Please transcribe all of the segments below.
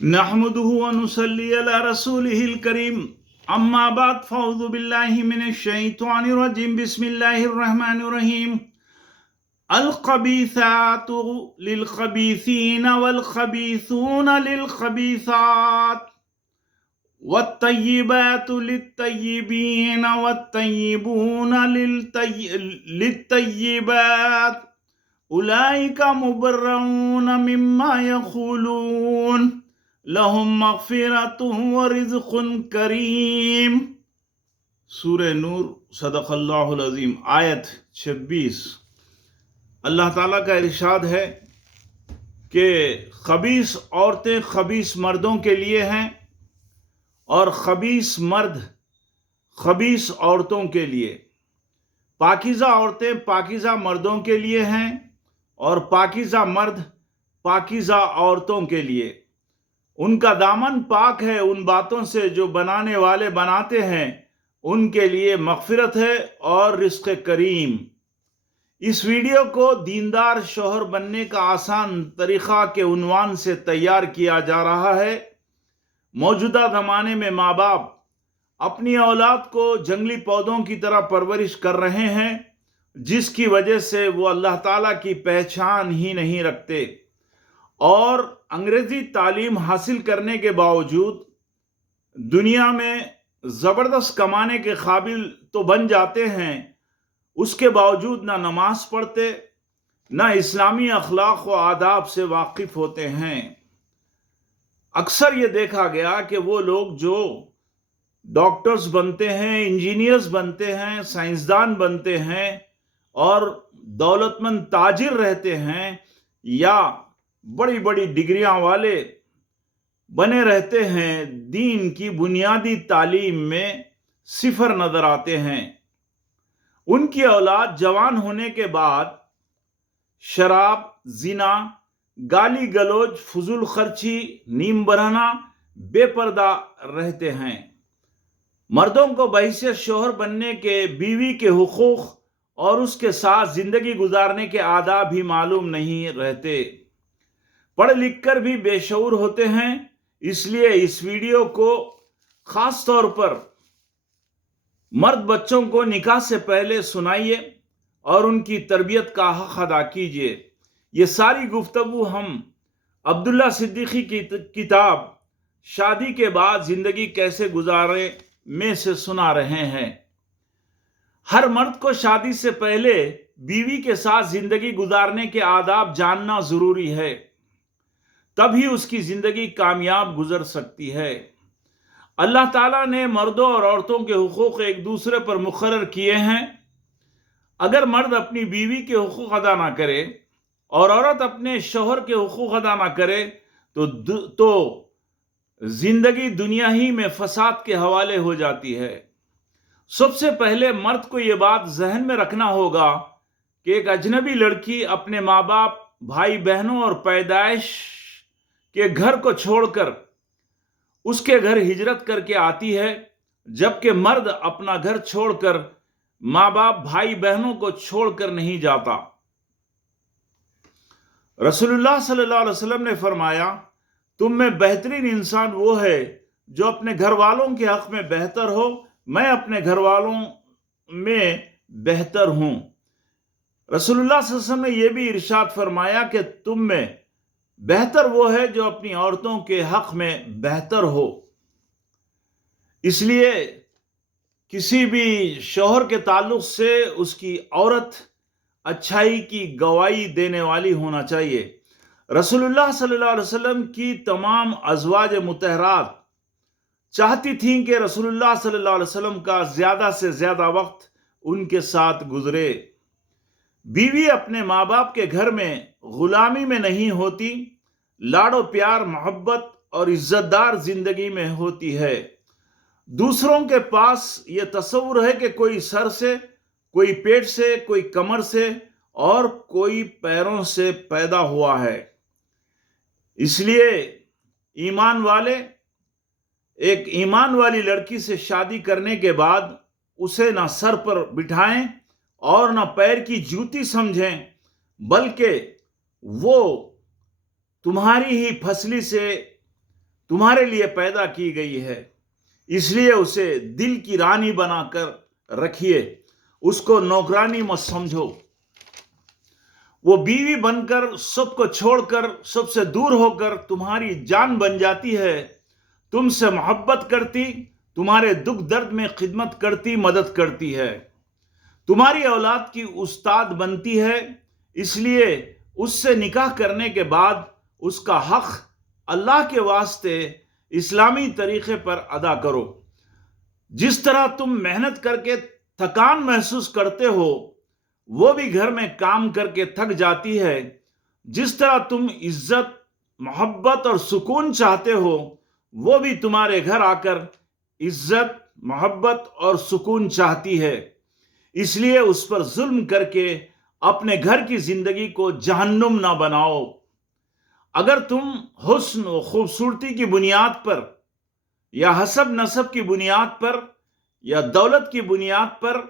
نحمده ونصلي على رسوله الكريم اما بعد فاعوذ بالله من الشيطان الرجيم بسم الله الرحمن الرحيم الخبيثات للخبيثين والخبيثون للخبيثات والطيبات للطيبين والطيبون للطيبات اولئك مبرؤون مما يقولون لہم مغفرۃ ورزق کریم۔ سورہ نور، صدق اللہ العظیم، آیت 26۔ اللہ تعالیٰ کا ارشاد ہے کہ خبیث عورتیں خبیث مردوں کے لیے ہیں اور خبیث مرد خبیث عورتوں کے لیے۔ پاکیزہ عورتیں پاکیزہ مردوں کے لیے ہیں اور پاکیزہ مرد پاکیزہ عورتوں کے لیے۔ ان کا دامن پاک ہے ان باتوں سے جو بنانے والے بناتے ہیں، ان کے لیے مغفرت ہے اور رزق کریم۔ اس ویڈیو کو دیندار شوہر بننے کا آسان طریقہ کے عنوان سے تیار کیا جا رہا ہے۔ موجودہ زمانے میں ماں باپ اپنی اولاد کو جنگلی پودوں کی طرح پرورش کر رہے ہیں، جس کی وجہ سے وہ اللہ تعالیٰ کی پہچان ہی نہیں رکھتے اور انگریزی تعلیم حاصل کرنے کے باوجود دنیا میں زبردست کمانے کے قابل تو بن جاتے ہیں، اس کے باوجود نہ نماز پڑھتے، نہ اسلامی اخلاق و آداب سے واقف ہوتے ہیں۔ اکثر یہ دیکھا گیا کہ وہ لوگ جو ڈاکٹرز بنتے ہیں، انجینئرز بنتے ہیں، سائنسدان بنتے ہیں اور دولت مند تاجر رہتے ہیں یا بڑی بڑی ڈگریاں والے بنے رہتے ہیں، دین کی بنیادی تعلیم میں صفر نظر آتے ہیں۔ ان کی اولاد جوان ہونے کے بعد شراب، زنا، گالی گلوچ، فضول خرچی، نیم برہنہ، بے پردہ رہتے ہیں۔ مردوں کو بحیثیت شوہر بننے کے بیوی کے حقوق اور اس کے ساتھ زندگی گزارنے کے آداب ہی معلوم نہیں رہتے، پڑھ لکھ کر بھی بے شعور ہوتے ہیں۔ اس لیے اس ویڈیو کو خاص طور پر مرد بچوں کو نکاح سے پہلے سنائیے اور ان کی تربیت کا حق ادا کیجیے۔ یہ ساری گفتگو ہم عبداللہ صدیقی کی کتاب شادی کے بعد زندگی کیسے گزارے میں سے سنا رہے ہیں۔ ہر مرد کو شادی سے پہلے بیوی کے ساتھ زندگی گزارنے کے آداب جاننا ضروری ہے، تبھی اس کی زندگی کامیاب گزر سکتی ہے۔ اللہ تعالیٰ نے مردوں اور عورتوں کے حقوق ایک دوسرے پر مقرر کیے ہیں۔ اگر مرد اپنی بیوی کے حقوق ادا نہ کرے اور عورت اپنے شوہر کے حقوق ادا نہ کرے تو زندگی دنیا ہی میں فساد کے حوالے ہو جاتی ہے۔ سب سے پہلے مرد کو یہ بات ذہن میں رکھنا ہوگا کہ ایک اجنبی لڑکی اپنے ماں باپ، بھائی بہنوں اور پیدائش کے گھر کو چھوڑ کر اس کے گھر ہجرت کر کے آتی ہے، جبکہ مرد اپنا گھر چھوڑ کر ماں باپ، بھائی بہنوں کو چھوڑ کر نہیں جاتا۔ رسول اللہ صلی اللہ علیہ وسلم نے فرمایا، تم میں بہترین انسان وہ ہے جو اپنے گھر والوں کے حق میں بہتر ہو، میں اپنے گھر والوں میں بہتر ہوں۔ رسول اللہ صلی اللہ علیہ وسلم نے یہ بھی ارشاد فرمایا کہ تم میں بہتر وہ ہے جو اپنی عورتوں کے حق میں بہتر ہو۔ اس لیے کسی بھی شوہر کے تعلق سے اس کی عورت اچھائی کی گواہی دینے والی ہونا چاہیے۔ رسول اللہ صلی اللہ علیہ وسلم کی تمام ازواج مطہرات چاہتی تھیں کہ رسول اللہ صلی اللہ علیہ وسلم کا زیادہ سے زیادہ وقت ان کے ساتھ گزرے۔ بیوی اپنے ماں باپ کے گھر میں غلامی میں نہیں ہوتی، لاڑ و پیار، محبت اور عزت دار زندگی میں ہوتی ہے۔ دوسروں کے پاس یہ تصور ہے کہ کوئی سر سے، کوئی پیٹ سے، کوئی کمر سے اور کوئی پیروں سے پیدا ہوا ہے۔ اس لیے ایک ایمان والی لڑکی سے شادی کرنے کے بعد اسے نہ سر پر بٹھائیں اور نہ پیر کی جوتی سمجھیں، بلکہ وہ تمہاری ہی پھسلی سے تمہارے لیے پیدا کی گئی ہے، اس لیے اسے دل کی رانی بنا کر رکھیے، اس کو نوکرانی مت سمجھو۔ وہ بیوی بن کر سب کو چھوڑ کر سب سے دور ہو کر تمہاری جان بن جاتی ہے، تم سے محبت کرتی، تمہارے دکھ درد میں خدمت کرتی، مدد کرتی ہے، تمہاری اولاد کی استاد بنتی ہے، اس لیے اس سے نکاح کرنے کے بعد اس کا حق اللہ کے واسطے اسلامی طریقے پر ادا کرو۔ جس طرح تم محنت کر کے تھکان محسوس کرتے ہو، وہ بھی گھر میں کام کر کے تھک جاتی ہے، جس طرح تم عزت، محبت اور سکون چاہتے ہو، وہ بھی تمہارے گھر آ کر عزت، محبت اور سکون چاہتی ہے، اس لیے اس پر ظلم کر کے اپنے گھر کی زندگی کو جہنم نہ بناؤ۔ اگر تم حسن و خوبصورتی کی بنیاد پر یا حسب نسب کی بنیاد پر یا دولت کی بنیاد پر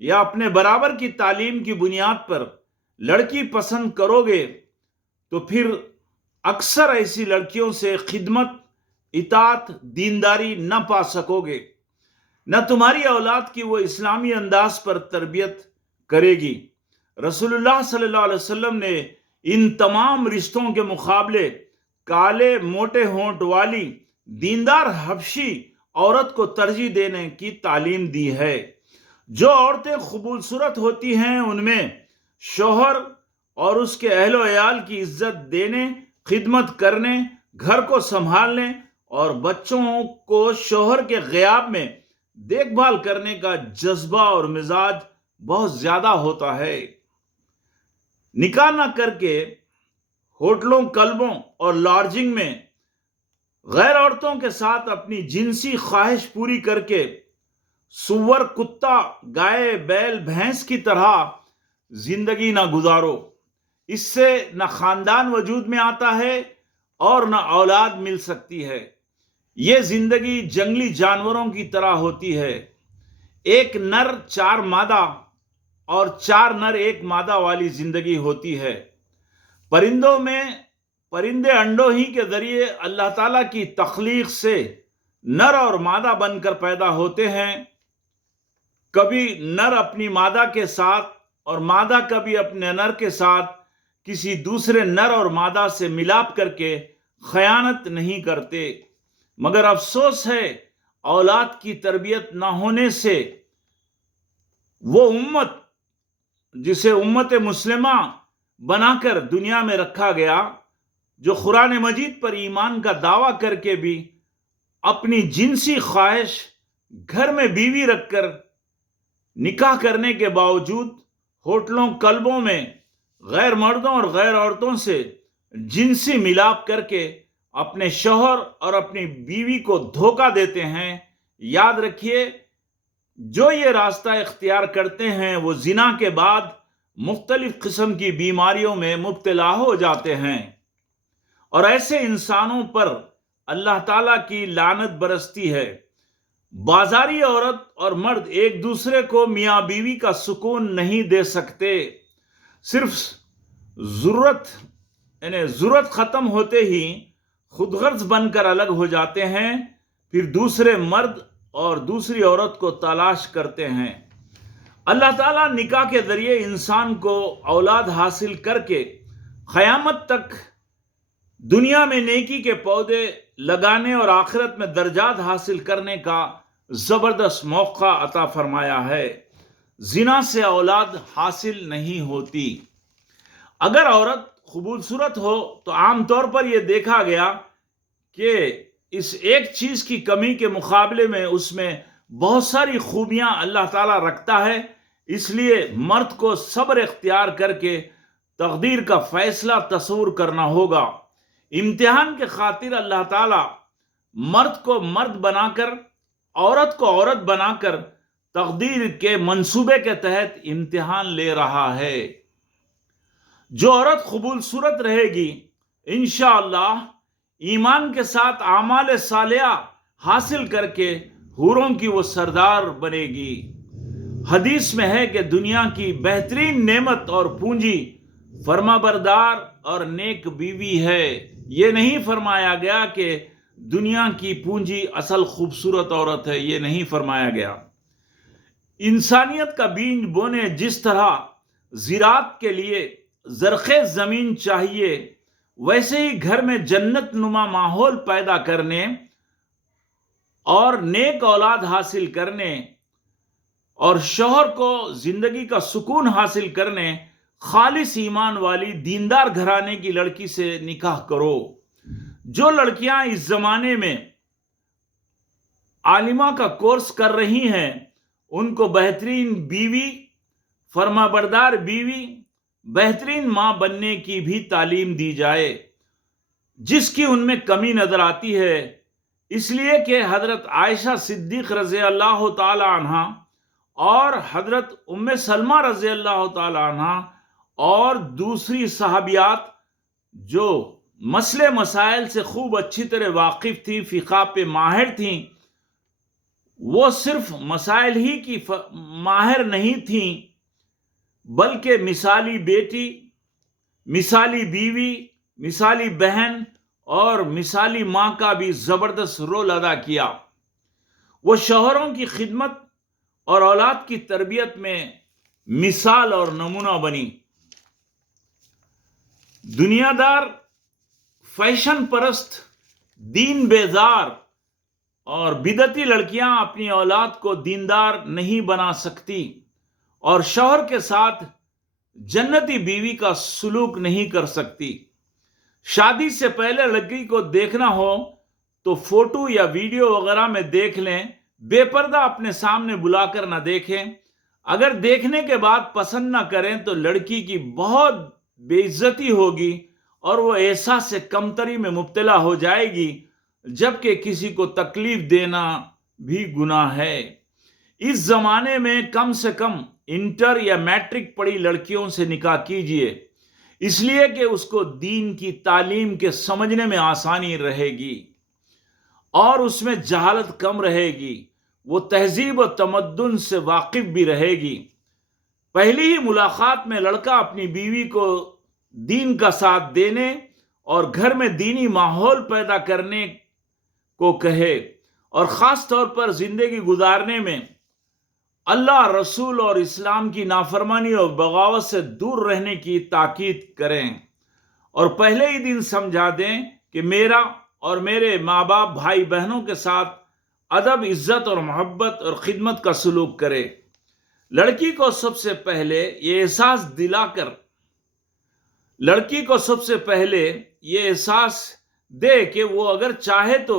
یا اپنے برابر کی تعلیم کی بنیاد پر لڑکی پسند کرو گے تو پھر اکثر ایسی لڑکیوں سے خدمت، اطاعت، دینداری نہ پا سکو گے، نہ تمہاری اولاد کی وہ اسلامی انداز پر تربیت کرے گی۔ رسول اللہ صلی اللہ علیہ وسلم نے ان تمام رشتوں کے مقابلے کالے موٹے ہونٹ والی دیندار حبشی عورت کو ترجیح دینے کی تعلیم دی ہے۔ جو عورتیں خوبصورت ہوتی ہیں ان میں شوہر اور اس کے اہل و عیال کی عزت دینے، خدمت کرنے، گھر کو سنبھالنے اور بچوں کو شوہر کے غیاب میں دیکھ بھال کرنے کا جذبہ اور مزاج بہت زیادہ ہوتا ہے۔ نکاح نہ کر کے ہوٹلوں، کلبوں اور لاڈجنگ میں غیر عورتوں کے ساتھ اپنی جنسی خواہش پوری کر کے سور، کتا، گائے، بیل، بھینس کی طرح زندگی نہ گزارو۔ اس سے نہ خاندان وجود میں آتا ہے اور نہ اولاد مل سکتی ہے۔ یہ زندگی جنگلی جانوروں کی طرح ہوتی ہے، ایک نر 4 مادہ اور 4 نر 1 مادہ والی زندگی ہوتی ہے۔ پرندوں میں پرندے انڈوں ہی کے ذریعے اللہ تعالیٰ کی تخلیق سے نر اور مادہ بن کر پیدا ہوتے ہیں۔ کبھی نر اپنی مادہ کے ساتھ اور مادہ کبھی اپنے نر کے ساتھ کسی دوسرے نر اور مادہ سے ملاپ کر کے خیانت نہیں کرتے، مگر افسوس ہے اولاد کی تربیت نہ ہونے سے وہ امت جسے امت مسلمہ بنا کر دنیا میں رکھا گیا، جو قرآن مجید پر ایمان کا دعویٰ کر کے بھی اپنی جنسی خواہش گھر میں بیوی رکھ کر نکاح کرنے کے باوجود ہوٹلوں، کلبوں میں غیر مردوں اور غیر عورتوں سے جنسی ملاپ کر کے اپنے شوہر اور اپنی بیوی کو دھوکہ دیتے ہیں۔ یاد رکھیے، جو یہ راستہ اختیار کرتے ہیں وہ زنا کے بعد مختلف قسم کی بیماریوں میں مبتلا ہو جاتے ہیں، اور ایسے انسانوں پر اللہ تعالیٰ کی لعنت برستی ہے۔ بازاری عورت اور مرد ایک دوسرے کو میاں بیوی کا سکون نہیں دے سکتے، صرف ضرورت ختم ہوتے ہی خود غرض بن کر الگ ہو جاتے ہیں، پھر دوسرے مرد اور دوسری عورت کو تلاش کرتے ہیں۔ اللہ تعالیٰ نکاح کے ذریعے انسان کو اولاد حاصل کر کے قیامت تک دنیا میں نیکی کے پودے لگانے اور آخرت میں درجات حاصل کرنے کا زبردست موقع عطا فرمایا ہے۔ زنا سے اولاد حاصل نہیں ہوتی۔ اگر عورت خوبصورت ہو تو عام طور پر یہ دیکھا گیا کہ اس ایک چیز کی کمی کے مقابلے میں اس میں بہت ساری خوبیاں اللہ تعالیٰ رکھتا ہے، اس لیے مرد کو صبر اختیار کر کے تقدیر کا فیصلہ تصور کرنا ہوگا۔ امتحان کے خاطر اللہ تعالیٰ مرد کو مرد بنا کر، عورت کو عورت بنا کر تقدیر کے منصوبے کے تحت امتحان لے رہا ہے۔ جو عورت خوبصورت رہے گی انشاءاللہ ایمان کے ساتھ اعمال صالحہ حاصل کر کے حوروں کی وہ سردار بنے گی۔ حدیث میں ہے کہ دنیا کی بہترین نعمت اور پونجی فرما بردار اور نیک بیوی ہے۔ یہ نہیں فرمایا گیا کہ دنیا کی پونجی اصل خوبصورت عورت ہے، یہ نہیں فرمایا گیا۔ انسانیت کا بیج بونے جس طرح زراعت کے لیے زرخیز زمین چاہیے، ویسے ہی گھر میں جنت نما ماحول پیدا کرنے اور نیک اولاد حاصل کرنے اور شوہر کو زندگی کا سکون حاصل کرنے خالص ایمان والی دیندار گھرانے کی لڑکی سے نکاح کرو۔ جو لڑکیاں اس زمانے میں عالمہ کا کورس کر رہی ہیں، ان کو بہترین بیوی، فرما بردار بیوی، بہترین ماں بننے کی بھی تعلیم دی جائے، جس کی ان میں کمی نظر آتی ہے، اس لیے کہ حضرت عائشہ صدیق رضی اللہ تعالی عنہ اور حضرت ام سلمہ رضی اللہ تعالی عنہ اور دوسری صحابیات جو مسئلے مسائل سے خوب اچھی طرح واقف تھی، فقہ پہ ماہر تھیں، وہ صرف مسائل ہی کی ماہر نہیں تھیں بلکہ مثالی بیٹی، مثالی بیوی، مثالی بہن اور مثالی ماں کا بھی زبردست رول ادا کیا۔ وہ شوہروں کی خدمت اور اولاد کی تربیت میں مثال اور نمونہ بنی۔ دنیا دار، فیشن پرست، دین بیزار اور بدعتی لڑکیاں اپنی اولاد کو دیندار نہیں بنا سکتی اور شوہر کے ساتھ جنتی بیوی کا سلوک نہیں کر سکتی۔ شادی سے پہلے لڑکی کو دیکھنا ہو تو فوٹو یا ویڈیو وغیرہ میں دیکھ لیں، بے پردہ اپنے سامنے بلا کر نہ دیکھیں۔ اگر دیکھنے کے بعد پسند نہ کریں تو لڑکی کی بہت بے عزتی ہوگی اور وہ احساس سے کمتری میں مبتلا ہو جائے گی، جبکہ کسی کو تکلیف دینا بھی گناہ ہے۔ اس زمانے میں کم سے کم انٹر یا میٹرک پڑھی لڑکیوں سے نکاح کیجیے، اس لیے کہ اس کو دین کی تعلیم کے سمجھنے میں آسانی رہے گی اور اس میں جہالت کم رہے گی، وہ تہذیب و تمدن سے واقف بھی رہے گی۔ پہلی ہی ملاقات میں لڑکا اپنی بیوی کو دین کا ساتھ دینے اور گھر میں دینی ماحول پیدا کرنے کو کہے اور خاص طور پر زندگی گزارنے میں اللہ، رسول اور اسلام کی نافرمانی اور بغاوت سے دور رہنے کی تاکید کریں اور پہلے ہی دن سمجھا دیں کہ میرا اور میرے ماں باپ، بھائی بہنوں کے ساتھ ادب، عزت اور محبت اور خدمت کا سلوک کرے۔ لڑکی کو سب سے پہلے یہ احساس دے کہ وہ اگر چاہے تو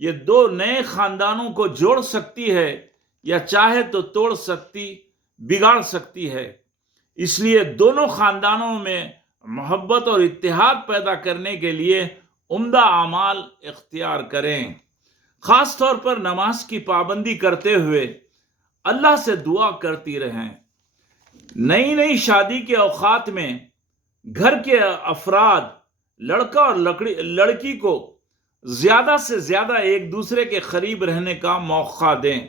یہ دو نئے خاندانوں کو جوڑ سکتی ہے یا چاہے تو توڑ سکتی، بگاڑ سکتی ہے۔ اس لیے دونوں خاندانوں میں محبت اور اتحاد پیدا کرنے کے لیے عمدہ اعمال اختیار کریں۔ خاص طور پر نماز کی پابندی کرتے ہوئے اللہ سے دعا کرتی رہیں۔ نئی شادی کے اوقات میں گھر کے افراد لڑکا اور لڑکی کو زیادہ سے زیادہ ایک دوسرے کے قریب رہنے کا موقع دیں۔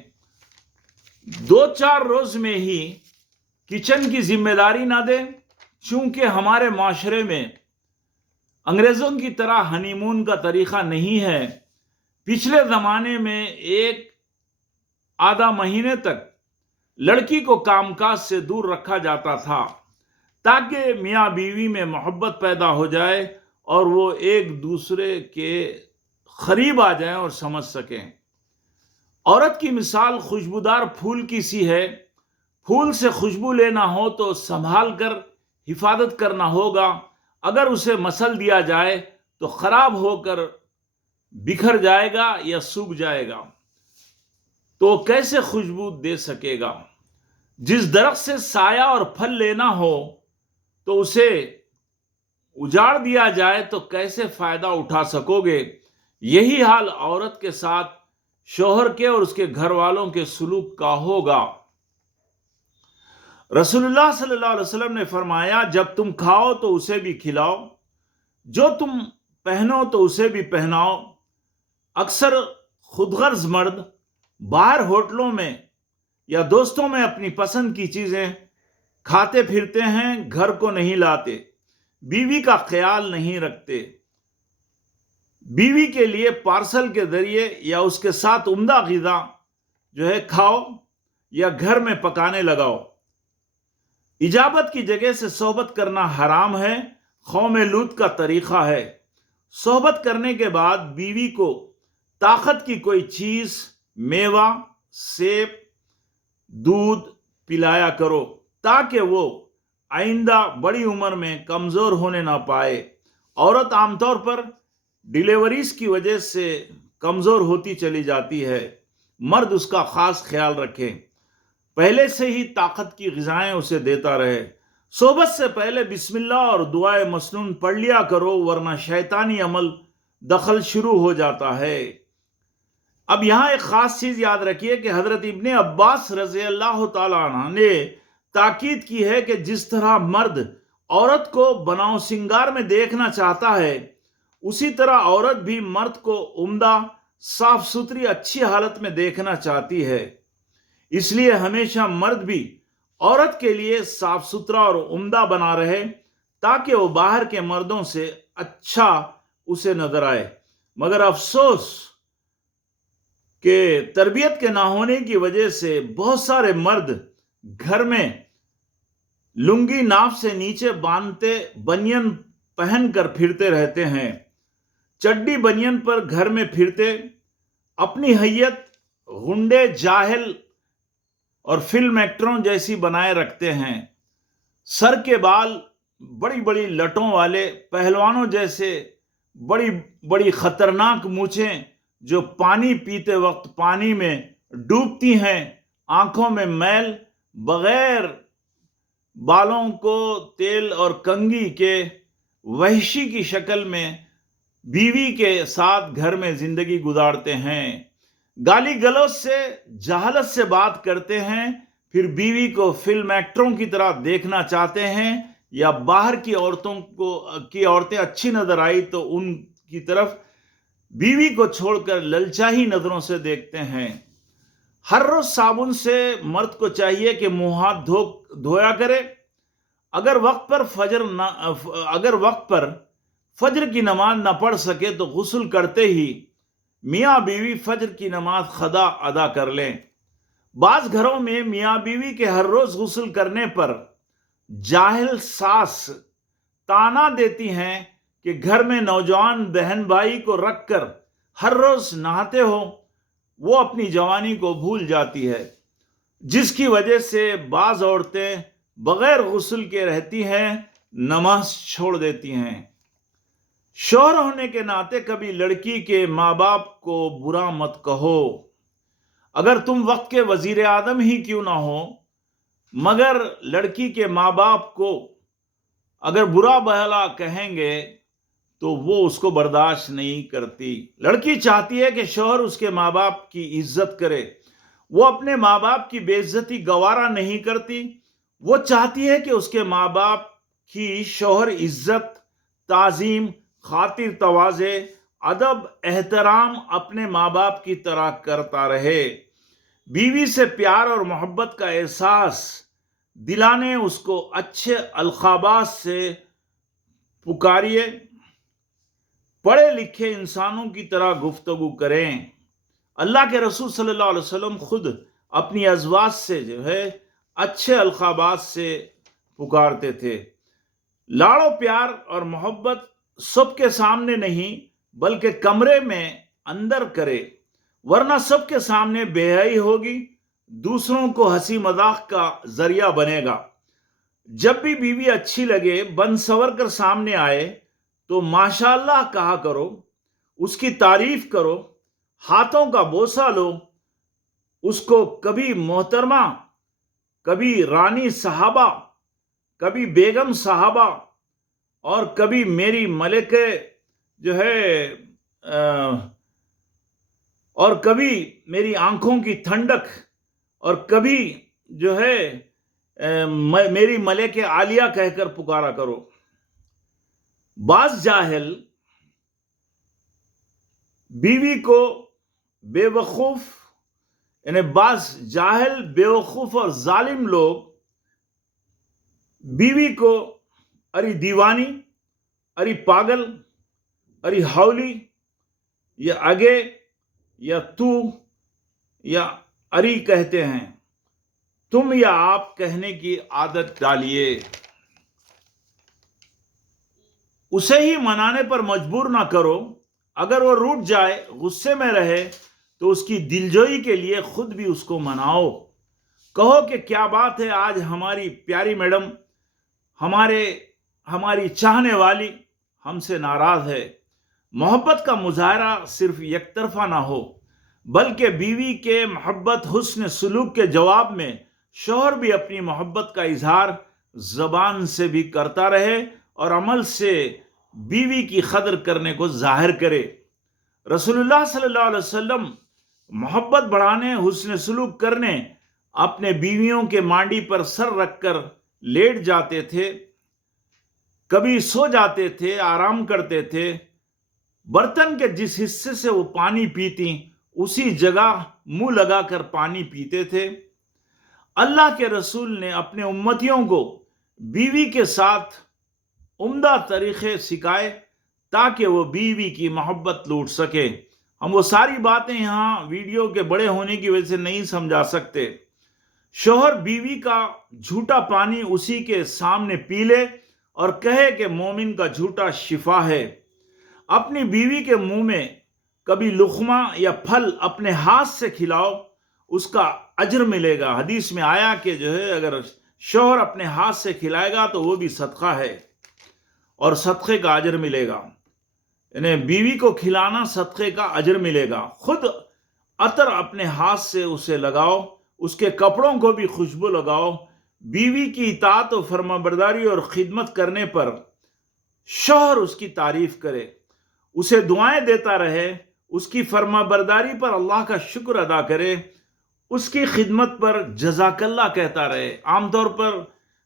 2-4 روز میں ہی کچن کی ذمہ داری نہ دیں، چونکہ ہمارے معاشرے میں انگریزوں کی طرح ہنی مون کا طریقہ نہیں ہے۔ پچھلے زمانے میں 1-آدھا مہینے تک لڑکی کو کام کاج سے دور رکھا جاتا تھا تاکہ میاں بیوی میں محبت پیدا ہو جائے اور وہ ایک دوسرے کے قریب آ جائیں اور سمجھ سکیں۔ عورت کی مثال خوشبودار پھول کی سی ہے۔ پھول سے خوشبو لینا ہو تو سنبھال کر حفاظت کرنا ہوگا، اگر اسے مسل دیا جائے تو خراب ہو کر بکھر جائے گا یا سوکھ جائے گا تو کیسے خوشبو دے سکے گا؟ جس درخت سے سایہ اور پھل لینا ہو تو اسے اجاڑ دیا جائے تو کیسے فائدہ اٹھا سکو گے؟ یہی حال عورت کے ساتھ شوہر کے اور اس کے گھر والوں کے سلوک کا ہوگا۔ رسول اللہ صلی اللہ علیہ وسلم نے فرمایا، جب تم کھاؤ تو اسے بھی کھلاؤ، جو تم پہنو تو اسے بھی پہناؤ۔ اکثر خود غرض مرد باہر ہوٹلوں میں یا دوستوں میں اپنی پسند کی چیزیں کھاتے پھرتے ہیں، گھر کو نہیں لاتے، بیوی کا خیال نہیں رکھتے۔ بیوی کے لیے پارسل کے ذریعے یا اس کے ساتھ عمدہ غذا جو ہے کھاؤ یا گھر میں پکانے لگاؤ۔ اجابت کی جگہ سے صحبت کرنا حرام ہے، قوم لوط کا طریقہ ہے۔ صحبت کرنے کے بعد بیوی کو طاقت کی کوئی چیز، میوہ، سیب، دودھ پلایا کرو تاکہ وہ آئندہ بڑی عمر میں کمزور ہونے نہ پائے۔ عورت عام طور پر ڈیلیوریز کی وجہ سے کمزور ہوتی چلی جاتی ہے، مرد اس کا خاص خیال رکھے، پہلے سے ہی طاقت کی غذائیں اسے دیتا رہے۔ صحبت سے پہلے بسم اللہ اور دعائے مسنون پڑھ لیا کرو، ورنہ شیطانی عمل دخل شروع ہو جاتا ہے۔ اب یہاں ایک خاص چیز یاد رکھیے کہ حضرت ابن عباس رضی اللہ تعالیٰ عنہ نے تاکید کی ہے کہ جس طرح مرد عورت کو بناؤ سنگار میں دیکھنا چاہتا ہے، اسی طرح عورت بھی مرد کو عمدہ، صاف ستھری، اچھی حالت میں دیکھنا چاہتی ہے۔ اس لیے ہمیشہ مرد بھی عورت کے لیے صاف ستھرا اور عمدہ بنا رہے تاکہ وہ باہر کے مردوں سے اچھا اسے نظر آئے۔ مگر افسوس کہ تربیت کے نہ ہونے کی وجہ سے بہت سارے مرد گھر میں لنگی ناف سے نیچے باندھتے بنین پہن کر پھرتے رہتے ہیں، چڈی بنین پر گھر میں پھرتے، اپنی حیت غنڈے، جاہل اور فلم ایکٹروں جیسی بنائے رکھتے ہیں۔ سر کے بال بڑی بڑی لٹوں والے پہلوانوں جیسے، بڑی بڑی خطرناک مونچھیں جو پانی پیتے وقت پانی میں ڈوبتی ہیں، آنکھوں میں میل، بغیر بالوں کو تیل اور کنگھی کے وحشی کی شکل میں بیوی کے ساتھ گھر میں زندگی گزارتے ہیں، گالی گلوچ سے، جہالت سے بات کرتے ہیں، پھر بیوی کو فلم ایکٹروں کی طرح دیکھنا چاہتے ہیں، یا باہر کی عورتیں اچھی نظر آئی تو ان کی طرف بیوی کو چھوڑ کر للچائی نظروں سے دیکھتے ہیں۔ ہر روز صابن سے مرد کو چاہیے کہ منہ ہاتھ دھویا کرے۔ اگر وقت پر فجر کی نماز نہ پڑھ سکے تو غسل کرتے ہی میاں بیوی فجر کی نماز قضا ادا کر لیں۔ بعض گھروں میں میاں بیوی کے ہر روز غسل کرنے پر جاہل ساس تانا دیتی ہیں کہ گھر میں نوجوان بہن بھائی کو رکھ کر ہر روز نہاتے ہو، وہ اپنی جوانی کو بھول جاتی ہے، جس کی وجہ سے بعض عورتیں بغیر غسل کے رہتی ہیں، نماز چھوڑ دیتی ہیں۔ شوہر ہونے کے ناطے کبھی لڑکی کے ماں باپ کو برا مت کہو، اگر تم وقت کے وزیر اعظم ہی کیوں نہ ہو، مگر لڑکی کے ماں باپ کو اگر برا بھلا کہیں گے تو وہ اس کو برداشت نہیں کرتی۔ لڑکی چاہتی ہے کہ شوہر اس کے ماں باپ کی عزت کرے، وہ اپنے ماں باپ کی بے عزتی گوارا نہیں کرتی، وہ چاہتی ہے کہ اس کے ماں باپ کی شوہر عزت، تعظیم، خاطر تواضع، ادب، احترام اپنے ماں باپ کی طرح کرتا رہے۔ بیوی سے پیار اور محبت کا احساس دلانے اس کو اچھے القابات سے پکاریے، پڑھے لکھے انسانوں کی طرح گفتگو کریں۔ اللہ کے رسول صلی اللہ علیہ وسلم خود اپنی ازواج سے اچھے القابات سے پکارتے تھے۔ لاڑ و پیار اور محبت سب کے سامنے نہیں بلکہ کمرے میں اندر کرے، ورنہ سب کے سامنے بے حیائی ہوگی، دوسروں کو ہنسی مذاق کا ذریعہ بنے گا۔ جب بھی بیوی اچھی لگے، بن سور کر سامنے آئے تو ماشاءاللہ کہا کرو، اس کی تعریف کرو، ہاتھوں کا بوسہ لو، اس کو کبھی محترمہ، کبھی رانی صاحبہ، کبھی بیگم صاحبہ، اور کبھی میری ملکہ اور کبھی میری آنکھوں کی ٹھنڈک، اور کبھی میری ملکہ عالیہ کہہ کر پکارا کرو۔ بعض جاہل بیوی کو بے وقوف، بعض جاہل بے وقوف اور ظالم لوگ بیوی کو اری دیوانی، اری پاگل، اری ہاولی، یہ اگے یا تو یا اری کہتے ہیں، تم یا آپ کہنے کی عادت ڈالیے۔ اسے ہی منانے پر مجبور نہ کرو، اگر وہ روٹھ جائے، غصے میں رہے تو اس کی دلجوئی کے لیے خود بھی اس کو مناؤ۔ کہو کہ کیا بات ہے، آج ہماری پیاری میڈم، ہماری چاہنے والی ہم سے ناراض ہے۔ محبت کا مظاہرہ صرف یک طرفہ نہ ہو، بلکہ بیوی کے محبت حسن سلوک کے جواب میں شوہر بھی اپنی محبت کا اظہار زبان سے بھی کرتا رہے اور عمل سے بیوی کی قدر کرنے کو ظاہر کرے۔ رسول اللہ صلی اللہ علیہ وسلم محبت بڑھانے، حسن سلوک کرنے اپنے بیویوں کے مانڈی پر سر رکھ کر لیٹ جاتے تھے، کبھی سو جاتے تھے، آرام کرتے تھے۔ برتن کے جس حصے سے وہ پانی پیتی اسی جگہ منہ لگا کر پانی پیتے تھے۔ اللہ کے رسول نے اپنے امتیوں کو بیوی کے ساتھ عمدہ طریقے سکھائے تاکہ وہ بیوی کی محبت لوٹ سکے۔ ہم وہ ساری باتیں یہاں ویڈیو کے بڑے ہونے کی وجہ سے نہیں سمجھا سکتے۔ شوہر بیوی کا جھوٹا پانی اسی کے سامنے پی لے اور کہے کہ مومن کا جھوٹا شفا ہے۔ اپنی بیوی کے منہ میں کبھی لقمہ یا پھل اپنے ہاتھ سے کھلاؤ، اس کا اجر ملے گا۔ حدیث میں آیا کہ اگر شوہر اپنے ہاتھ سے کھلائے گا تو وہ بھی صدقہ ہے اور صدقے کا اجر ملے گا، یعنی بیوی کو کھلانا صدقے کا اجر ملے گا۔ خود عطر اپنے ہاتھ سے اسے لگاؤ، اس کے کپڑوں کو بھی خوشبو لگاؤ۔ بیوی کی اطاعت و فرمانبرداری اور خدمت کرنے پر شوہر اس کی تعریف کرے، اسے دعائیں دیتا رہے، اس کی فرمانبرداری پر اللہ کا شکر ادا کرے، اس کی خدمت پر جزاک اللہ کہتا رہے۔ عام طور پر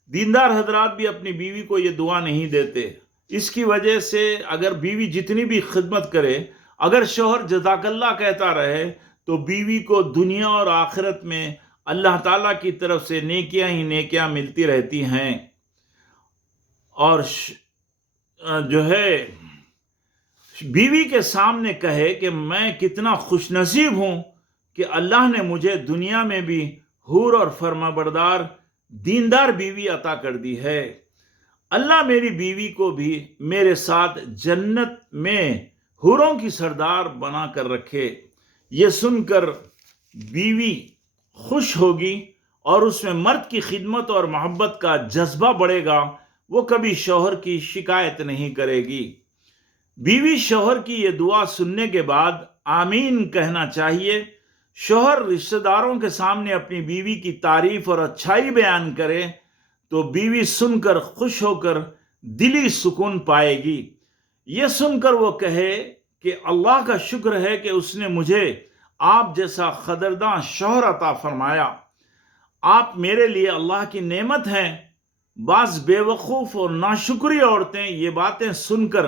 دیندار حضرات بھی اپنی بیوی کو یہ دعا نہیں دیتے۔ اس کی وجہ سے اگر بیوی جتنی بھی خدمت کرے، اگر شوہر جزاک اللہ کہتا رہے تو بیوی کو دنیا اور آخرت میں اللہ تعالیٰ کی طرف سے نیکیاں ہی نیکیاں ملتی رہتی ہیں۔ اور بیوی کے سامنے کہے کہ میں کتنا خوش نصیب ہوں کہ اللہ نے مجھے دنیا میں بھی حور اور فرمانبردار دیندار بیوی عطا کر دی ہے۔ اللہ میری بیوی کو بھی میرے ساتھ جنت میں حوروں کی سردار بنا کر رکھے۔ یہ سن کر بیوی خوش ہوگی اور اس میں مرد کی خدمت اور محبت کا جذبہ بڑھے گا، وہ کبھی شوہر کی شکایت نہیں کرے گی۔ بیوی شوہر کی یہ دعا سننے کے بعد آمین کہنا چاہیے۔ شوہر رشتہ داروں کے سامنے اپنی بیوی کی تعریف اور اچھائی بیان کرے تو بیوی سن کر خوش ہو کر دلی سکون پائے گی۔ یہ سن کر وہ کہے کہ اللہ کا شکر ہے کہ اس نے مجھے آپ جیسا قدرداں شوہر عطا فرمایا، آپ میرے لیے اللہ کی نعمت ہیں۔ بعض بے وقوف اور ناشکری عورتیں یہ باتیں سن کر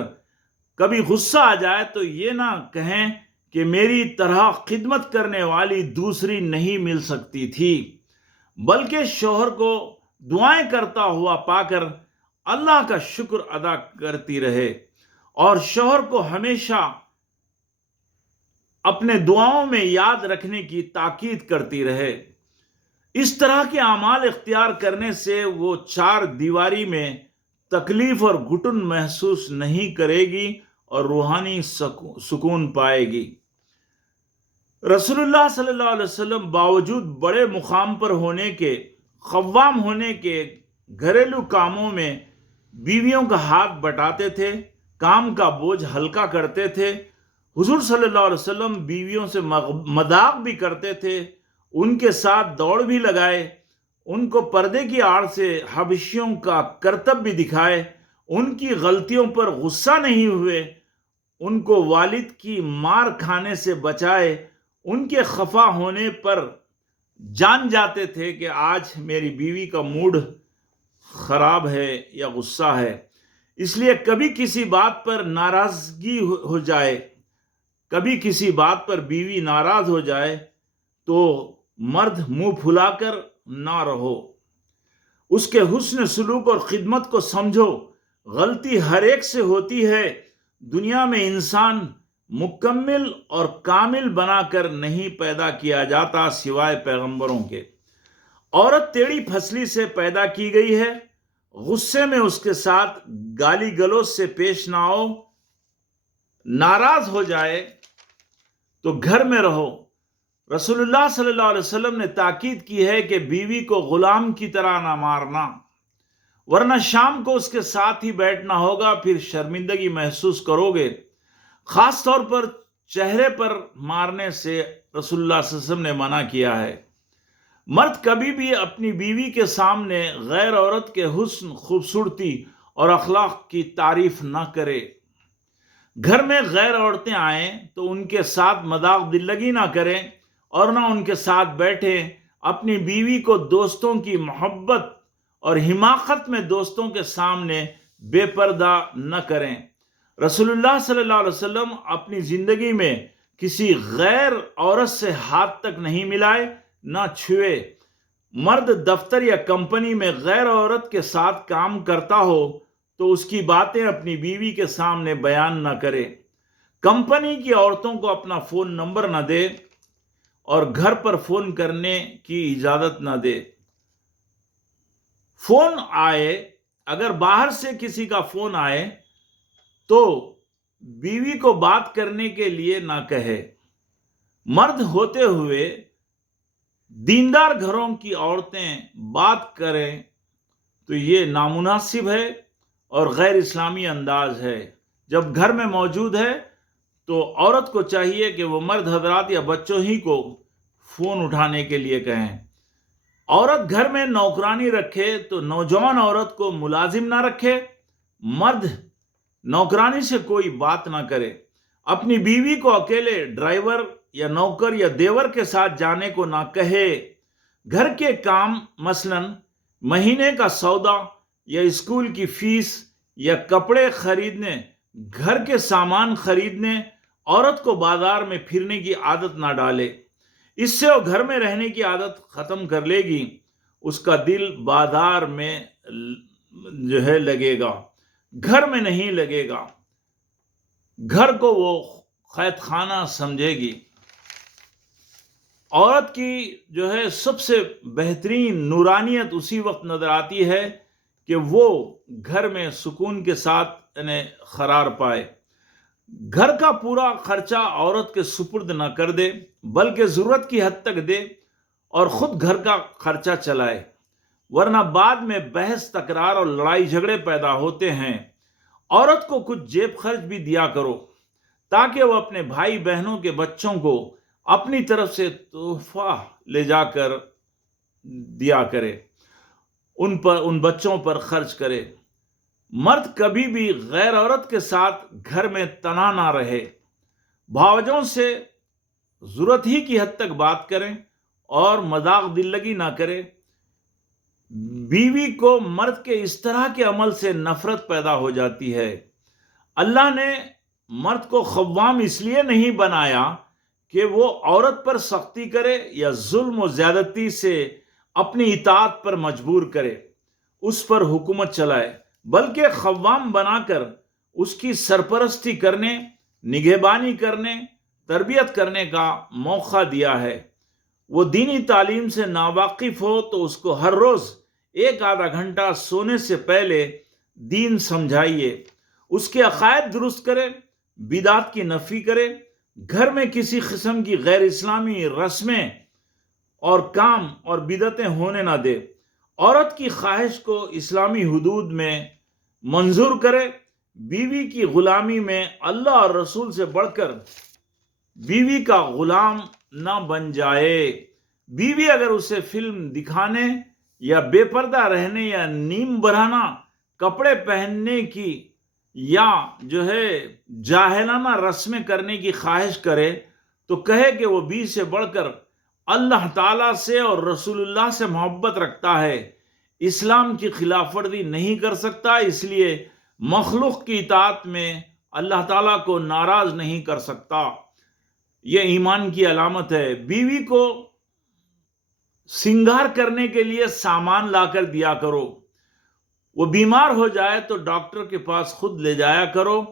کبھی غصہ آ جائے تو یہ نہ کہیں کہ میری طرح خدمت کرنے والی دوسری نہیں مل سکتی تھی، بلکہ شوہر کو دعائیں کرتا ہوا پا کر اللہ کا شکر ادا کرتی رہے اور شوہر کو ہمیشہ اپنے دعاؤں میں یاد رکھنے کی تاکید کرتی رہے۔ اس طرح کے اعمال اختیار کرنے سے وہ چار دیواری میں تکلیف اور گھٹن محسوس نہیں کرے گی اور روحانی سکون پائے گی۔ رسول اللہ صلی اللہ علیہ وسلم باوجود بڑے مقام پر ہونے کے، قوام ہونے کے، گھریلو کاموں میں بیویوں کا ہاتھ بٹاتے تھے، کام کا بوجھ ہلکا کرتے تھے۔ حضور صلی اللہ علیہ وسلم بیویوں سے مذاق بھی کرتے تھے، ان کے ساتھ دوڑ بھی لگائے، ان کو پردے کی آڑ سے حبشیوں کا کرتب بھی دکھائے، ان کی غلطیوں پر غصہ نہیں ہوئے، ان کو والد کی مار کھانے سے بچائے، ان کے خفا ہونے پر جان جاتے تھے کہ آج میری بیوی کا موڈ خراب ہے یا غصہ ہے، اس لیے کبھی کسی بات پر ناراضگی ہو جائے، کبھی کسی بات پر بیوی ناراض ہو جائے تو مرد منہ پھلا کر نہ رہو، اس کے حسن سلوک اور خدمت کو سمجھو۔ غلطی ہر ایک سے ہوتی ہے، دنیا میں انسان مکمل اور کامل بنا کر نہیں پیدا کیا جاتا سوائے پیغمبروں کے۔ عورت ٹیڑھی پھسلی سے پیدا کی گئی ہے، غصے میں اس کے ساتھ گالی گلوچ سے پیش نہ آؤ، ناراض ہو جائے تو گھر میں رہو۔ رسول اللہ صلی اللہ علیہ وسلم نے تاکید کی ہے کہ بیوی کو غلام کی طرح نہ مارنا، ورنہ شام کو اس کے ساتھ ہی بیٹھنا ہوگا، پھر شرمندگی محسوس کرو گے۔ خاص طور پر چہرے پر مارنے سے رسول اللہ صلی اللہ علیہ وسلم نے منع کیا ہے۔ مرد کبھی بھی اپنی بیوی کے سامنے غیر عورت کے حسن، خوبصورتی اور اخلاق کی تعریف نہ کرے۔ گھر میں غیر عورتیں آئیں تو ان کے ساتھ مذاق دلگی نہ کریں اور نہ ان کے ساتھ بیٹھیں۔ اپنی بیوی کو دوستوں کی محبت اور حماقت میں دوستوں کے سامنے بے پردہ نہ کریں۔ رسول اللہ صلی اللہ علیہ وسلم اپنی زندگی میں کسی غیر عورت سے ہاتھ تک نہیں ملائے، نہ چھوئے۔ مرد دفتر یا کمپنی میں غیر عورت کے ساتھ کام کرتا ہو تو اس کی باتیں اپنی بیوی کے سامنے بیان نہ کرے۔ کمپنی کی عورتوں کو اپنا فون نمبر نہ دے اور گھر پر فون کرنے کی اجازت نہ دے۔ فون آئے، اگر باہر سے کسی کا فون آئے تو بیوی کو بات کرنے کے لیے نہ کہے۔ مرد ہوتے ہوئے دیندار گھروں کی عورتیں بات کریں تو یہ نامناسب ہے اور غیر اسلامی انداز ہے۔ جب گھر میں موجود ہے تو عورت کو چاہیے کہ وہ مرد حضرات یا بچوں ہی کو فون اٹھانے کے لیے کہیں۔ عورت گھر میں نوکرانی رکھے تو نوجوان عورت کو ملازم نہ رکھے۔ مرد نوکرانی سے کوئی بات نہ کرے۔ اپنی بیوی کو اکیلے ڈرائیور یا نوکر یا دیور کے ساتھ جانے کو نہ کہے۔ گھر کے کام مثلاً مہینے کا سودا یا اسکول کی فیس یا کپڑے خریدنے، گھر کے سامان خریدنے، عورت کو بازار میں پھرنے کی عادت نہ ڈالے۔ اس سے وہ گھر میں رہنے کی عادت ختم کر لے گی، اس کا دل بازار میں لگے گا، گھر میں نہیں لگے گا۔ گھر کو وہ قید خانہ سمجھے گی۔ عورت کی سب سے بہترین نورانیت اسی وقت نظر آتی ہے کہ وہ گھر میں سکون کے ساتھ قرار پائے۔ گھر کا پورا خرچہ عورت کے سپرد نہ کر دے، بلکہ ضرورت کی حد تک دے اور خود گھر کا خرچہ چلائے، ورنہ بعد میں بحث، تکرار اور لڑائی جھگڑے پیدا ہوتے ہیں۔ عورت کو کچھ جیب خرچ بھی دیا کرو تاکہ وہ اپنے بھائی بہنوں کے بچوں کو اپنی طرف سے تحفہ لے جا کر دیا کرے، ان بچوں پر خرچ کرے۔ مرد کبھی بھی غیر عورت کے ساتھ گھر میں تنہا نہ رہے، بھاوجوں سے ضرورت ہی کی حد تک بات کریں اور مذاق دلگی نہ کرے۔ بیوی کو مرد کے اس طرح کے عمل سے نفرت پیدا ہو جاتی ہے۔ اللہ نے مرد کو قوام اس لیے نہیں بنایا کہ وہ عورت پر سختی کرے یا ظلم و زیادتی سے اپنی اطاعت پر مجبور کرے، اس پر حکومت چلائے، بلکہ قوام بنا کر اس کی سرپرستی کرنے، نگہبانی کرنے، تربیت کرنے کا موقع دیا ہے۔ وہ دینی تعلیم سے ناواقف ہو تو اس کو ہر روز 1-آدھا گھنٹہ سونے سے پہلے دین سمجھائیے، اس کے عقائد درست کرے، بدعت کی نفی کرے، گھر میں کسی قسم کی غیر اسلامی رسمیں اور کام اور بدعتیں ہونے نہ دے۔ عورت کی خواہش کو اسلامی حدود میں منظور کرے۔ بیوی کی غلامی میں اللہ اور رسول سے بڑھ کر بیوی کا غلام نہ بن جائے۔ بیوی اگر اسے فلم دکھانے یا بے پردہ رہنے یا نیم برہنہ کپڑے پہننے کی یا جاہلانہ رسمیں کرنے کی خواہش کرے تو کہے کہ وہ بیوی سے بڑھ کر اللہ تعالیٰ سے اور رسول اللہ سے محبت رکھتا ہے، اسلام کی خلاف ورزی نہیں کر سکتا، اس لیے مخلوق کی اطاعت میں اللہ تعالیٰ کو ناراض نہیں کر سکتا۔ یہ ایمان کی علامت ہے۔ بیوی کو سنگار کرنے کے لیے سامان لا کر دیا کرو۔ وہ بیمار ہو جائے تو ڈاکٹر کے پاس خود لے جایا کرو۔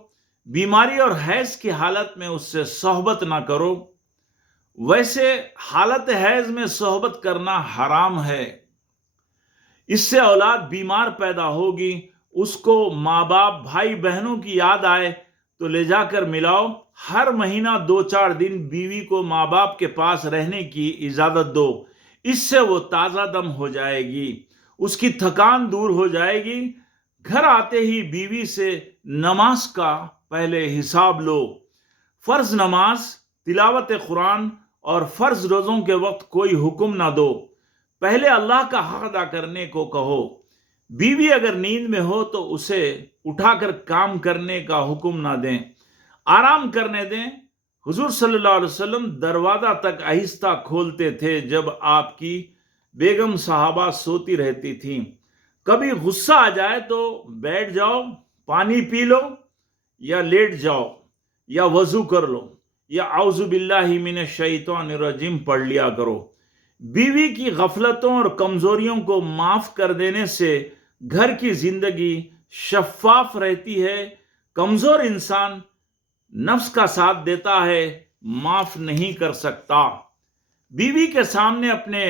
بیماری اور حیض کی حالت میں اس سے صحبت نہ کرو، ویسے حالت حیض میں صحبت کرنا حرام ہے، اس سے اولاد بیمار پیدا ہوگی، اس کو ماں باپ بھائی بہنوں کی یاد آئے تو لے جا کر ملاؤ، ہر مہینہ 2-4 دن بیوی کو ماں باپ کے پاس رہنے کی اجازت دو، اس سے وہ تازہ دم ہو جائے گی، اس کی تھکان دور ہو جائے گی۔ گھر آتے ہی بیوی سے نماز کا پہلے حساب لو، فرض نماز، تلاوت قرآن اور فرض روزوں کے وقت کوئی حکم نہ دو، پہلے اللہ کا حق ادا کرنے کو کہو۔ بیوی اگر نیند میں ہو تو اسے اٹھا کر کام کرنے کا حکم نہ دیں، آرام کرنے دیں۔ حضور صلی اللہ علیہ وسلم دروازہ تک آہستہ کھولتے تھے جب آپ کی بیگم صحابہ سوتی رہتی تھیں۔ کبھی غصہ آ جائے تو بیٹھ جاؤ، پانی پی لو، یا لیٹ جاؤ، یا وضو کر لو، یا اعوذ باللہ من الشیطان الرجیم پڑھ لیا کرو۔ بیوی کی غفلتوں اور کمزوریوں کو معاف کر دینے سے گھر کی زندگی شفاف رہتی ہے۔ کمزور انسان نفس کا ساتھ دیتا ہے، معاف نہیں کر سکتا۔ بیوی کے سامنے اپنے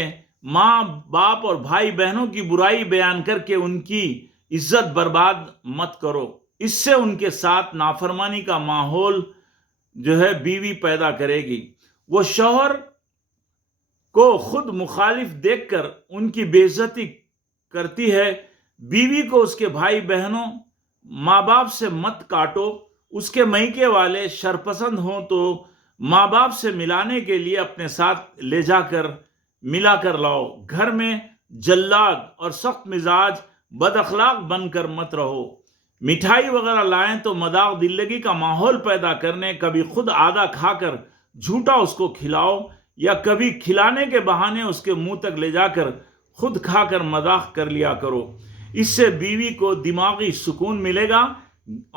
ماں باپ اور بھائی بہنوں کی برائی بیان کر کے ان کی عزت برباد مت کرو، اس سے ان کے ساتھ نافرمانی کا ماحول بیوی پیدا کرے گی۔ وہ شوہر کو خود مخالف دیکھ کر ان کی بے عزتی کرتی ہے۔ بیوی کو اس کے بھائی بہنوں ماں باپ سے مت کاٹو، اس کے میکے والے شرپسند ہوں تو ماں باپ سے ملانے کے لیے اپنے ساتھ لے جا کر ملا کر لاؤ۔ گھر میں جلاد اور سخت مزاج بد اخلاق بن کر مت رہو۔ مٹھائی وغیرہ لائیں تو مذاق دلگی کا ماحول پیدا کرنے، کبھی خود آدھا کھا کر جھوٹا اس کو کھلاؤ، یا کبھی کھلانے کے بہانے اس کے منہ تک لے جا کر خود کھا کر مذاق کر لیا کرو۔ اس سے بیوی کو دماغی سکون ملے گا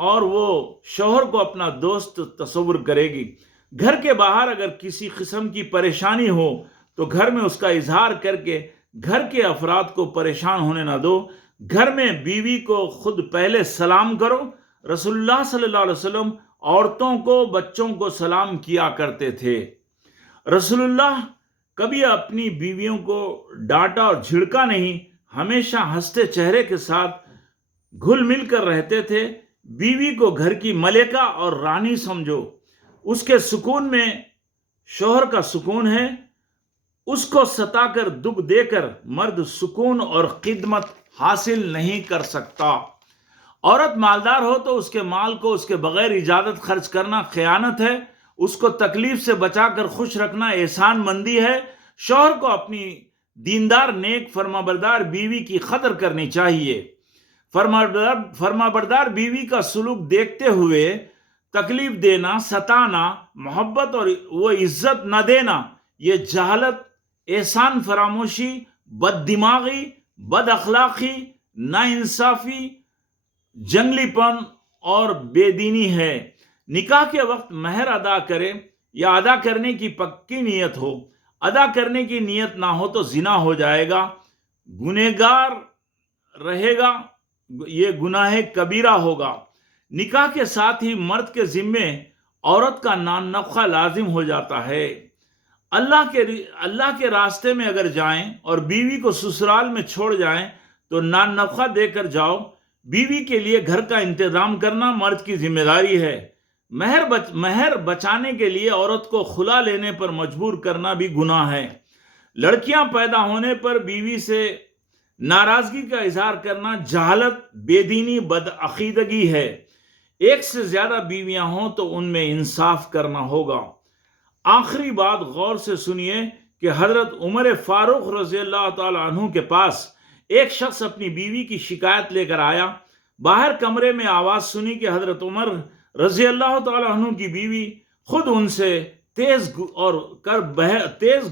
اور وہ شوہر کو اپنا دوست تصور کرے گی۔ گھر کے باہر اگر کسی قسم کی پریشانی ہو تو گھر میں اس کا اظہار کر کے گھر کے افراد کو پریشان ہونے نہ دو۔ گھر میں بیوی کو خود پہلے سلام کرو۔ رسول اللہ صلی اللہ علیہ وسلم عورتوں کو، بچوں کو سلام کیا کرتے تھے۔ رسول اللہ کبھی اپنی بیویوں کو ڈانٹا اور جھڑکا نہیں، ہمیشہ ہنستے چہرے کے ساتھ گھل مل کر رہتے تھے۔ بیوی کو گھر کی ملکہ اور رانی سمجھو، اس کے سکون میں شوہر کا سکون ہے۔ اس کو ستا کر دکھ دے کر مرد سکون اور خدمت حاصل نہیں کر سکتا۔ عورت مالدار ہو تو اس کے مال کو اس کے بغیر اجازت خرچ کرنا خیانت ہے، اس کو تکلیف سے بچا کر خوش رکھنا احسان مندی ہے۔ شوہر کو اپنی دیندار، نیک، فرمانبردار بیوی کی قدر کرنی چاہیے۔ فرمانبردار بیوی کا سلوک دیکھتے ہوئے تکلیف دینا، ستانا، محبت اور وہ عزت نہ دینا، یہ جہالت، احسان فراموشی، بد دماغی، بد اخلاقی، ناانصافی، جنگلی پن اور بے دینی ہے۔ نکاح کے وقت مہر ادا کرے یا ادا کرنے کی پکی نیت ہو، ادا کرنے کی نیت نہ ہو تو زنا ہو جائے گا، گنہگار رہے گا، یہ گناہ کبیرہ ہوگا۔ نکاح کے ساتھ ہی مرد کے ذمے عورت کا نان نفقہ لازم ہو جاتا ہے۔ اللہ کے راستے میں اگر جائیں اور بیوی کو سسرال میں چھوڑ جائیں تو نان نفقہ دے کر جاؤ۔ بیوی کے لیے گھر کا انتظام کرنا مرد کی ذمہ داری ہے۔ مہر بچانے کے لیے عورت کو خلا لینے پر مجبور کرنا بھی گناہ ہے۔ لڑکیاں پیدا ہونے پر بیوی سے ناراضگی کا اظہار کرنا جہالت، بے دینی، بدعقیدگی ہے۔ ایک سے زیادہ بیویاں ہوں تو ان میں انصاف کرنا ہوگا۔ آخری بات غور سے سنیے کہ حضرت عمر فاروق رضی اللہ تعالی عنہ کے پاس ایک شخص اپنی بیوی کی شکایت لے کر آیا۔ باہر کمرے میں آواز سنی کہ حضرت عمر رضی اللہ تعالی عنہ کی بیوی خود ان سے تیز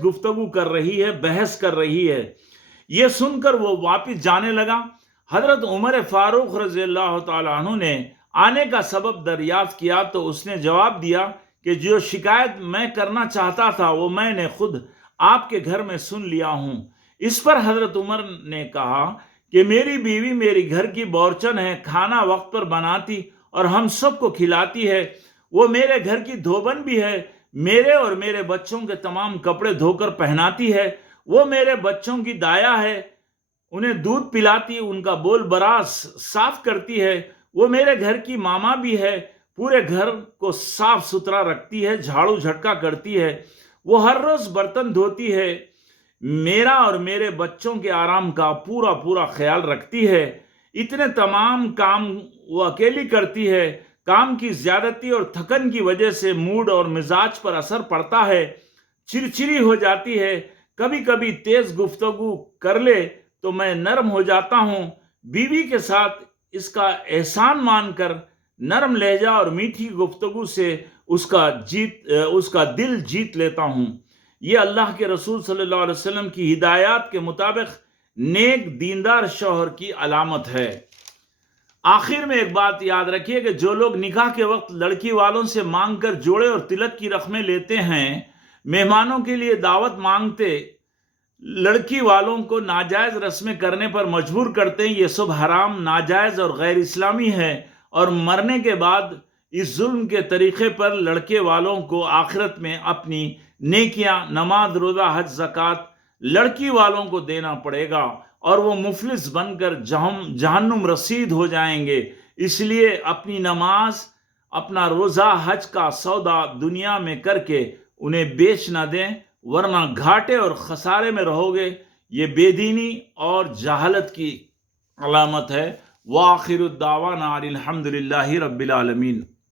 گفتگو کر رہی ہے، بحث کر رہی ہے۔ یہ سن کر وہ واپس جانے لگا۔ حضرت عمر فاروق رضی اللہ تعالی عنہ نے آنے کا سبب دریافت کیا تو اس نے جواب دیا کہ جو شکایت میں کرنا چاہتا تھا وہ میں نے خود آپ کے گھر میں سن لیا ہوں۔ اس پر حضرت عمر نے کہا کہ میری بیوی میری گھر کی بورچن ہے، کھانا وقت پر بناتی اور ہم سب کو کھلاتی ہے، وہ میرے گھر کی دھوبن بھی ہے، میرے اور میرے بچوں کے تمام کپڑے دھو کر پہناتی ہے، وہ میرے بچوں کی دایا ہے، انہیں دودھ پلاتی، ان کا بول براز صاف کرتی ہے، وہ میرے گھر کی ماما بھی ہے، پورے گھر کو صاف ستھرا رکھتی ہے، جھاڑو جھٹکا کرتی ہے، وہ ہر روز برتن دھوتی ہے، میرا اور میرے بچوں کے آرام کا پورا پورا خیال رکھتی ہے۔ اتنے تمام کام وہ اکیلی کرتی ہے۔ کام کی زیادتی اور تھکن کی وجہ سے موڈ اور مزاج پر اثر پڑتا ہے، چڑچڑی ہو جاتی ہے، کبھی کبھی تیز گفتگو کر لے تو میں نرم ہو جاتا ہوں۔ بیوی کے ساتھ اس کا احسان مان کر نرم لہجہ اور میٹھی گفتگو سے اس کا دل جیت لیتا ہوں۔ یہ اللہ کے رسول صلی اللہ علیہ وسلم کی ہدایات کے مطابق نیک دیندار شوہر کی علامت ہے۔ آخر میں ایک بات یاد رکھیے کہ جو لوگ نکاح کے وقت لڑکی والوں سے مانگ کر جوڑے اور تلک کی رقمیں لیتے ہیں، مہمانوں کے لیے دعوت مانگتے، لڑکی والوں کو ناجائز رسمیں کرنے پر مجبور کرتے ہیں، یہ سب حرام، ناجائز اور غیر اسلامی ہے، اور مرنے کے بعد اس ظلم کے طریقے پر لڑکے والوں کو آخرت میں اپنی نیکیاں، نماز، روزہ، حج، زکوٰۃ لڑکی والوں کو دینا پڑے گا، اور وہ مفلس بن کر جہنم رسید ہو جائیں گے۔ اس لیے اپنی نماز، اپنا روزہ، حج کا سودا دنیا میں کر کے انہیں بیچ نہ دیں، ورنہ گھاٹے اور خسارے میں رہو گے۔ یہ بے دینی اور جہالت کی علامت ہے۔ وآخر الدعوانا الحمد للہ رب العالمین۔